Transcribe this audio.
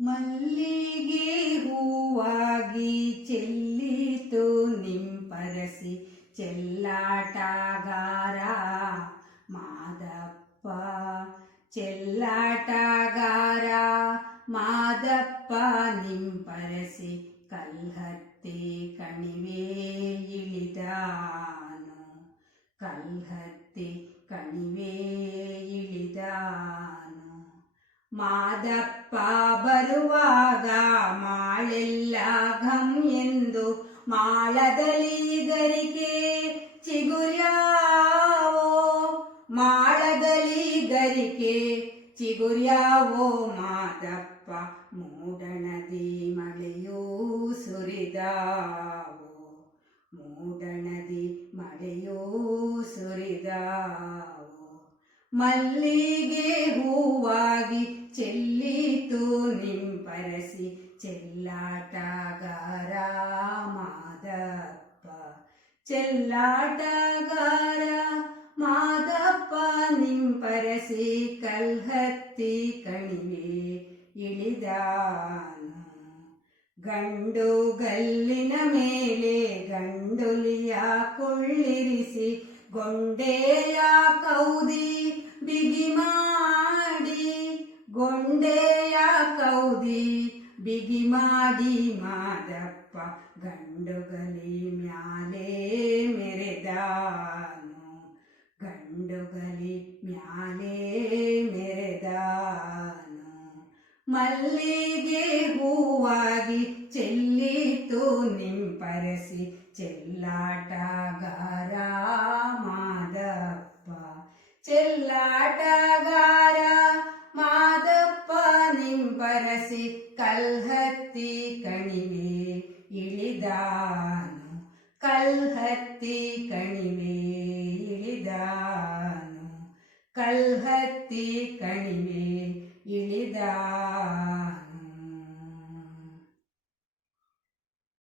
ಮಲ್ಲಿಗೆ ಹೂವಾಗಿ ಚೆಲ್ಲಿತು ನಿಂಪರಸಿ ಚೆಲ್ಲಾಟಗಾರ ಮಾದಪ್ಪ ಚೆಲ್ಲಾಟಗಾರ ಮಾದಪ್ಪ ನಿಂಪರಸಿ ಕಲ್ಹತ್ತಿ ಕಣಿವೆ ಇಳಿದಾನು ಕಲ್ಹತ್ತಿ ಕಣಿವೆ ಇಳಿದಾನು ಮಾದಪ್ಪ ಬರುವಾಗ ಮಾಳೆಲ್ಲ ಘಂ ಎಂದು ಮಾಳದಲ್ಲಿ ಗರಿಕೆ ಚಿಗುರ್ಯಾವೋ ಮಾಳದಲ್ಲಿ ಗರಿಕೆ ಚಿಗುರ್ಯಾವೋ ಮಾದಪ್ಪ ಮೂಡಣದಿ ಮಳೆಯೂ ಸುರಿದಾವೋ ಮೂಡಣದಿ ಮಳೆಯೂ ಸುರಿದಾವೋ ಮಲ್ಲಿಗೆ ಹೂವಾಗಿ ಚೆಲ್ಲಿತು ನಿಂಪರಸಿ ಚೆಲ್ಲಾಟಗಾರ ಮಾದಪ್ಪ ಚೆಲ್ಲಾಟಗಾರ ಮಾದಪ್ಪ ನಿಂಪರಸಿ ಕಲ್ಹತ್ತಿ ಕಣಿವೆ ಇಳಿದಾನು ಗಂಡು ಗಲ್ಲಿನ ಮೇಲೆ ಗಂಡುಲಿಯ ಕೊಳ್ಳಿರಿಸಿ ಗೊಂಡೆಯ ಕೌದಿ ಬಿಗಿ ಮಾಡಿ ಗೊಂಡೆಯ ಕೌದಿ ಬಿಗಿ ಮಾಡಿ ಮಾದಪ್ಪ ಗಂಡುಗಲಿ ಮ್ಯಾಲೆ ಮೆರೆದಾನು ಗಂಡುಗಲಿ ಮ್ಯಾಲೆ ಮೆರೆದಾನು ಮಲ್ಲಿಗೆ ಹೂವಾಗಿ ಚೆಲ್ಲಿತು ನಿಂಪರಸಿ ಚೆಲ್ಲಾಟಗಾರ ಮಾದಪ್ಪ ಚೆಲ್ಲಾಟಗಾರ ಮಾದಪ್ಪ ನಿಂಪರಸಿ ಕಲ್ಹತ್ತಿ ಕಣಿವೆ ಇಳಿದಾನು ಕಲ್ಹತ್ತಿ ಕಣಿವೆ